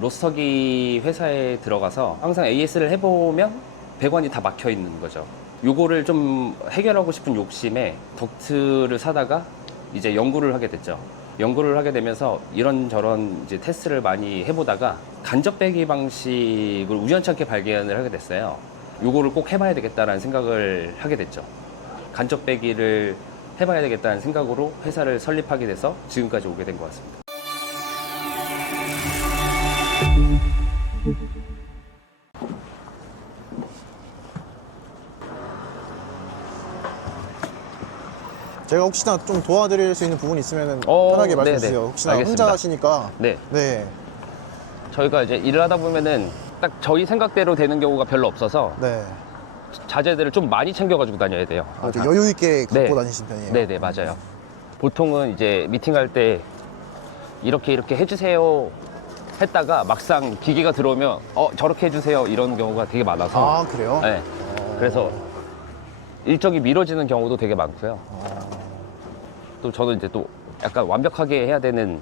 로스터기 회사에 들어가서 항상 AS를 해보면 배관이 다 막혀 있는 거죠. 요거를 좀 해결하고 싶은 욕심에 덕트를 사다가 이제 연구를 하게 됐죠. 연구를 하게 되면서 이런저런 이제 테스트를 많이 해보다가 간접 빼기 방식을 우연찮게 발견을 하게 됐어요. 요거를 꼭 해봐야 되겠다라는 생각을 하게 됐죠. 간접 빼기를 해봐야 되겠다는 생각으로 회사를 설립하게 돼서 지금까지 오게 된 것 같습니다. 제가 혹시나 좀 도와드릴 수 있는 부분이 있으면 편하게 말씀해 주세요. 혹시나 알겠습니다. 혼자 하시니까. 네. 네. 저희가 이제 일을 하다 보면은 딱 저희 생각대로 되는 경우가 별로 없어서 네. 자재들을 좀 많이 챙겨가지고 다녀야 돼요. 아, 좀 여유 있게 갖고 네. 다니신 편이에요. 네네, 맞아요. 보통은 이제 미팅할 때 이렇게 해주세요 했다가 막상 기계가 들어오면 저렇게 해주세요 이런 경우가 되게 많아서. 아, 그래요? 네. 그래서 일정이 미뤄지는 경우도 되게 많고요. 또 저는 이제 또 약간 완벽하게 해야 되는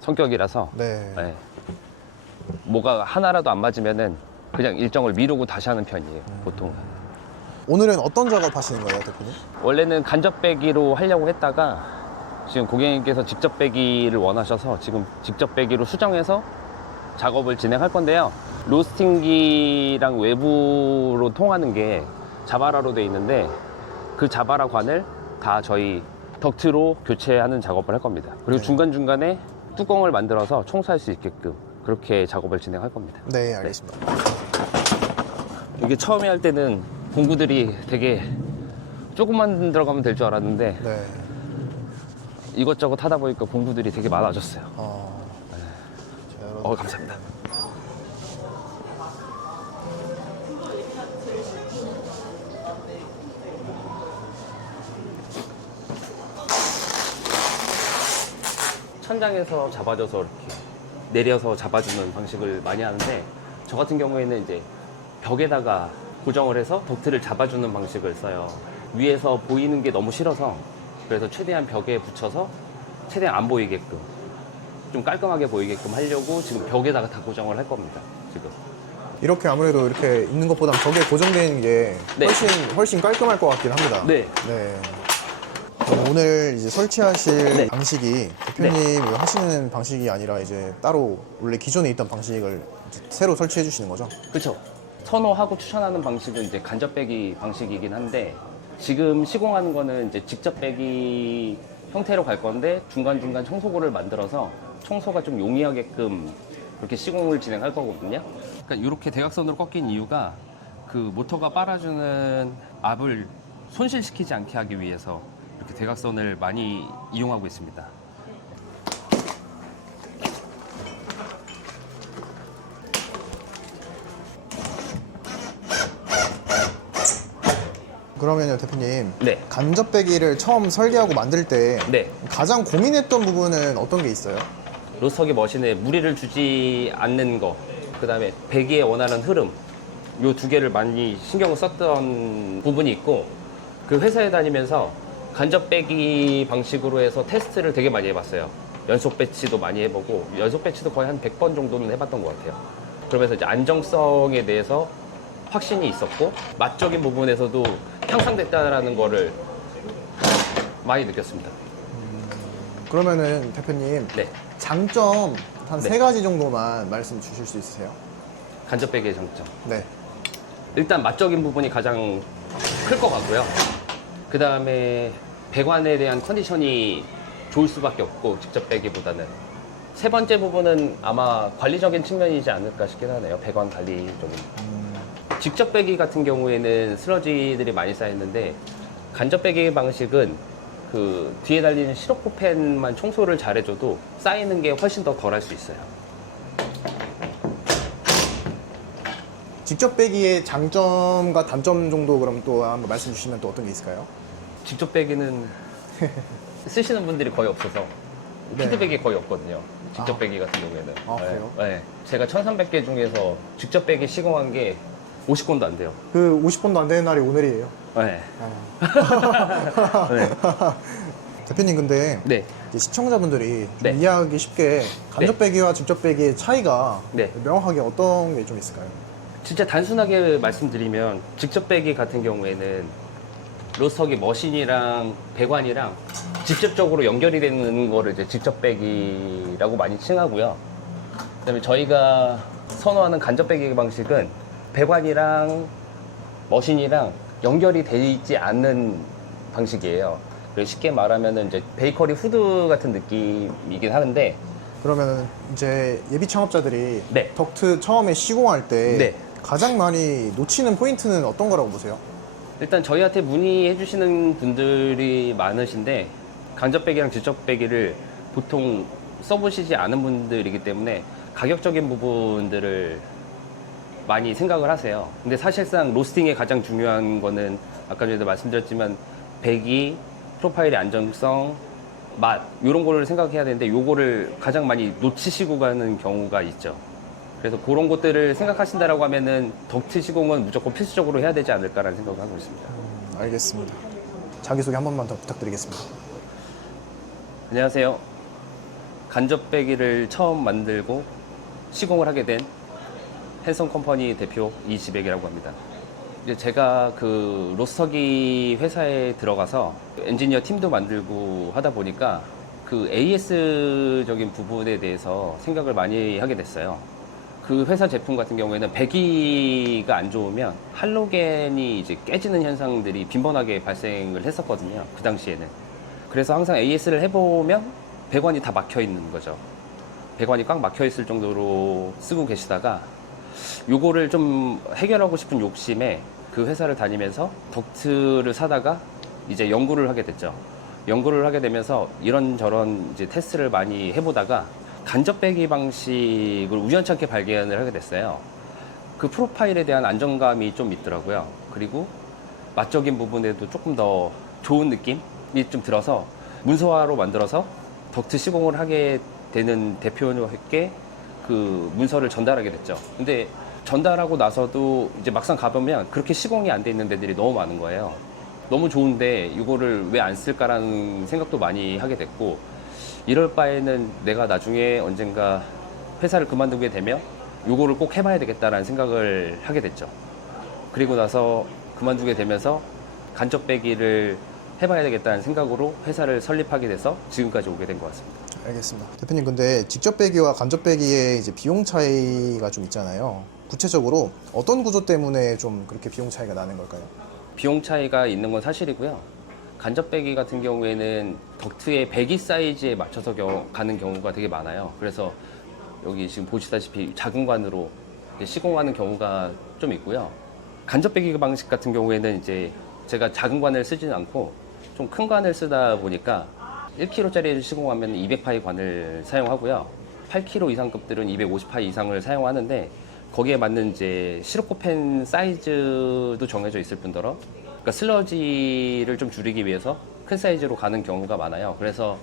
성격이라서 네. 네. 뭐가 하나라도 안 맞으면은 그냥 일정을 미루고 다시 하는 편이에요, 보통. 오늘은 어떤 작업 하시는 거예요, 대표님? 원래는 간접 빼기로 하려고 했다가 지금 고객님께서 직접 빼기를 원하셔서 지금 직접 빼기로 수정해서 작업을 진행할 건데요. 로스팅기랑 외부로 통하는 게 자바라로 돼 있는데 그 자바라 관을 다 저희 덕트로 교체하는 작업을 할 겁니다. 그리고 네. 중간중간에 뚜껑을 만들어서 청소할 수 있게끔 그렇게 작업을 진행할 겁니다. 네, 알겠습니다. 이게 처음에 할 때는 공구들이 되게 조금만 들어가면 될 줄 알았는데 네. 이것저것 하다 보니까 공구들이 되게 많아졌어요. 자, 감사합니다. 천장에서 잡아줘서 이렇게 내려서 잡아주는 방식을 많이 하는데 저 같은 경우에는 이제 벽에다가 고정을 해서 덕트를 잡아주는 방식을 써요. 위에서 보이는 게 너무 싫어서 그래서 최대한 벽에 붙여서 최대한 안 보이게끔 좀 깔끔하게 보이게끔 하려고 지금 벽에다가 다 고정을 할 겁니다. 지금. 이렇게 아무래도 이렇게 있는 것보다 벽에 고정되어 있는 게 네. 훨씬 깔끔할 것 같긴 합니다. 네. 네. 그럼 오늘 이제 설치하실 네. 방식이 대표님이 하시는 방식이 아니라 이제 따로 원래 기존에 있던 방식을 이제 새로 설치해 주시는 거죠? 그렇죠. 선호하고 추천하는 방식은 이제 간접 빼기 방식이긴 한데 지금 시공하는 거는 이제 직접 빼기 형태로 갈 건데 중간중간 청소고를 만들어서 청소가 좀 용이하게끔 그렇게 시공을 진행할 거거든요. 그러니까 이렇게 대각선으로 꺾인 이유가 그 모터가 빨아주는 압을 손실시키지 않게 하기 위해서 이렇게 대각선을 많이 이용하고 있습니다. 그러면요, 대표님. 네. 간접 빼기를 처음 설계하고 만들 때 네. 가장 고민했던 부분은 어떤 게 있어요? 로스터기 머신에 무리를 주지 않는 거, 그 다음에 배기에 원하는 흐름, 요 두 개를 많이 신경을 썼던 부분이 있고, 그 회사에 다니면서 간접 빼기 방식으로 해서 테스트를 되게 많이 해봤어요. 연속 배치도 많이 해보고, 연속 배치도 거의 한 100번 정도는 해봤던 것 같아요. 그러면서 이제 안정성에 대해서 확신이 있었고, 맛적인 부분에서도 향상됐다라는 거를 많이 느꼈습니다. 그러면은 대표님 네. 장점 한 네. 3가지 정도만 말씀 주실 수 있으세요? 간접 빼기의 장점. 네. 일단 맛적인 부분이 가장 클 것 같고요. 그 다음에 배관에 대한 컨디션이 좋을 수밖에 없고 직접 빼기보다는. 세 번째 부분은 아마 관리적인 측면이지 않을까 싶긴 하네요. 배관 관리적인. 직접 빼기 같은 경우에는 슬러지들이 많이 쌓였는데 간접 빼기 방식은 그 뒤에 달리는 시로코펜만 청소를 잘해줘도 쌓이는 게 훨씬 더 덜 할 수 있어요. 직접 빼기의 장점과 단점 정도 그럼 또 한번 말씀 주시면 또 어떤 게 있을까요? 직접 빼기는 쓰시는 분들이 거의 없어서 네. 피드백이 거의 없거든요. 직접 아. 빼기 같은 경우에는. 아, 그래요? 네. 제가 1300개 중에서 직접 빼기 시공한 게 50건도 안 돼요. 그 50번도 안 되는 날이 오늘이에요. 네. 아. 네. 대표님 근데 네. 이제 시청자분들이 좀 네. 이해하기 쉽게 간접 빼기와 직접 빼기의 차이가 네. 명확하게 어떤 게 좀 있을까요? 진짜 단순하게 말씀드리면 직접 빼기 같은 경우에는 로스터기 머신이랑 배관이랑 직접적으로 연결이 되는 거를 이제 직접 빼기라고 많이 칭하고요. 그다음에 저희가 선호하는 간접 빼기 방식은 배관이랑 머신이랑 연결이 돼 있지 않는 방식이에요. 그래서 쉽게 말하면은 이제 베이커리 후드 같은 느낌이긴 하는데, 그러면 이제 예비 창업자들이 네. 덕트 처음에 시공할 때 네. 가장 많이 놓치는 포인트는 어떤 거라고 보세요? 일단 저희한테 문의해 주시는 분들이 많으신데 간접 빼기랑 직접 빼기를 보통 써보시지 않은 분들이기 때문에 가격적인 부분들을 많이 생각을 하세요. 근데 사실상 로스팅의 가장 중요한 거는 아까 전에도 말씀드렸지만 배기, 프로파일의 안정성, 맛 이런 거를 생각해야 되는데 요거를 가장 많이 놓치시고 가는 경우가 있죠. 그래서 그런 것들을 생각하신다라고 하면은 덕트 시공은 무조건 필수적으로 해야 되지 않을까라는 생각을 하고 있습니다. 알겠습니다. 자기소개 한 번만 더 부탁드리겠습니다. 안녕하세요. 간접 빼기를 처음 만들고 시공을 하게 된 핸섬 컴퍼니 대표 이지백이라고 합니다. 이제 제가 그 로스터기 회사에 들어가서 엔지니어 팀도 만들고 하다 보니까 그 AS적인 부분에 대해서 생각을 많이 하게 됐어요. 그 회사 제품 같은 경우에는 배기가 안 좋으면 할로겐이 이제 깨지는 현상들이 빈번하게 발생을 했었거든요. 그 당시에는. 그래서 항상 AS를 해보면 배관이 다 막혀 있는 거죠. 배관이 꽉 막혀 있을 정도로 쓰고 계시다가 요거를 좀 해결하고 싶은 욕심에 그 회사를 다니면서 덕트를 사다가 이제 연구를 하게 됐죠. 연구를 하게 되면서 이런저런 이제 테스트를 많이 해보다가 간접 빼기 방식을 우연찮게 발견을 하게 됐어요. 그 프로파일에 대한 안정감이 좀 있더라고요. 그리고 맛적인 부분에도 조금 더 좋은 느낌이 좀 들어서 문서화로 만들어서 덕트 시공을 하게 되는 대표님께 그 문서를 전달하게 됐죠. 근데 전달하고 나서도 이제 막상 가보면 그렇게 시공이 안 돼 있는 데들이 너무 많은 거예요. 너무 좋은데 이거를 왜 안 쓸까라는 생각도 많이 하게 됐고, 이럴 바에는 내가 나중에 언젠가 회사를 그만두게 되면 이거를 꼭 해봐야 되겠다라는 생각을 하게 됐죠. 그리고 나서 그만두게 되면서 간접 빼기를 해봐야 되겠다는 생각으로 회사를 설립하게 돼서 지금까지 오게 된 것 같습니다. 알겠습니다. 대표님 근데 직접 빼기와 간접 빼기의 이제 비용 차이가 좀 있잖아요. 구체적으로 어떤 구조 때문에 좀 그렇게 비용 차이가 나는 걸까요? 비용 차이가 있는 건 사실이고요. 간접 빼기 같은 경우에는 덕트의 배기 사이즈에 맞춰서 가는 경우가 되게 많아요. 그래서 여기 지금 보시다시피 작은 관으로 시공하는 경우가 좀 있고요. 간접 빼기 방식 같은 경우에는 이제 제가 작은 관을 쓰지는 않고 좀 큰 관을 쓰다 보니까 1kg짜리 시공하면 200파이 관을 사용하고요. 8kg 이상급들은 250파이 이상을 사용하는데 거기에 맞는 이제 시로코펜 사이즈도 정해져 있을 뿐더러 그러니까 슬러지를 좀 줄이기 위해서 큰 사이즈로 가는 경우가 많아요. 그래서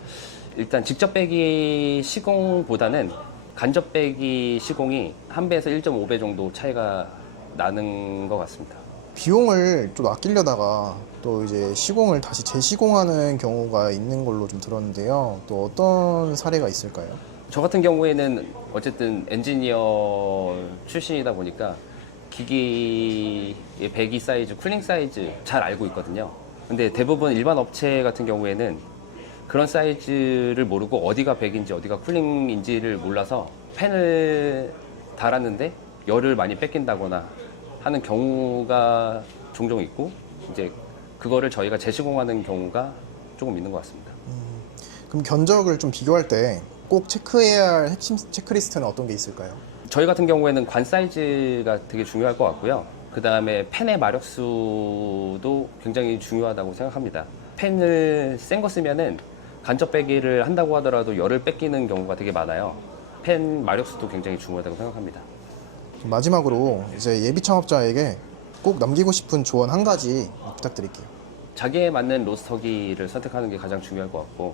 일단 직접 빼기 시공보다는 간접 빼기 시공이 1배에서 1.5배 정도 차이가 나는 것 같습니다. 비용을 좀 아끼려다가 또 이제 시공을 다시 재시공하는 경우가 있는 걸로 좀 들었는데요. 또 어떤 사례가 있을까요? 저 같은 경우에는 어쨌든 엔지니어 출신이다 보니까 기기의 배기 사이즈, 쿨링 사이즈 잘 알고 있거든요. 근데 대부분 일반 업체 같은 경우에는 그런 사이즈를 모르고 어디가 배기인지 어디가 쿨링인지를 몰라서 팬을 달았는데 열을 많이 뺏긴다거나 하는 경우가 종종 있고, 이제 그거를 저희가 재시공하는 경우가 조금 있는 것 같습니다. 그럼 견적을 좀 비교할 때 꼭 체크해야 할 핵심 체크리스트는 어떤 게 있을까요? 저희 같은 경우에는 관 사이즈가 되게 중요할 것 같고요. 그 다음에 팬의 마력수도 굉장히 중요하다고 생각합니다. 팬을 센 거 쓰면은 간접 빼기를 한다고 하더라도 열을 뺏기는 경우가 되게 많아요. 팬 마력수도 굉장히 중요하다고 생각합니다. 마지막으로 이제 예비 창업자에게 꼭 남기고 싶은 조언 한 가지 부탁드릴게요. 자기에 맞는 로스터기를 선택하는 게 가장 중요할 것 같고,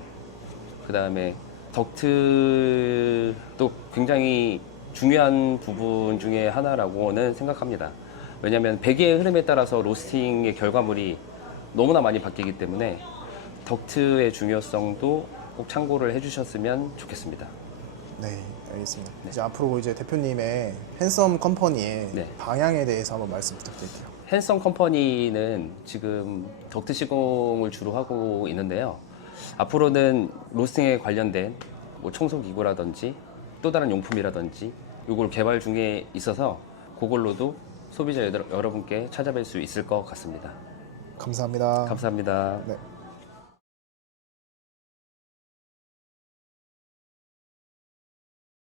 그 다음에 덕트도 굉장히 중요한 부분 중에 하나라고는 생각합니다. 왜냐하면 배기의 흐름에 따라서 로스팅의 결과물이 너무나 많이 바뀌기 때문에 덕트의 중요성도 꼭 참고를 해주셨으면 좋겠습니다. 네, 알겠습니다. 이제 앞으로 이제 대표님의 핸섬 컴퍼니의 네. 방향에 대해서 한번 말씀 부탁드릴게요. 핸섬 컴퍼니는 지금 덕트 시공을 주로 하고 있는데요. 앞으로는 로스팅에 관련된 뭐 청소기구라든지 또 다른 용품이라든지 이걸 개발 중에 있어서 그걸로도 소비자 여러분께 찾아뵐 수 있을 것 같습니다. 감사합니다. 감사합니다. 네.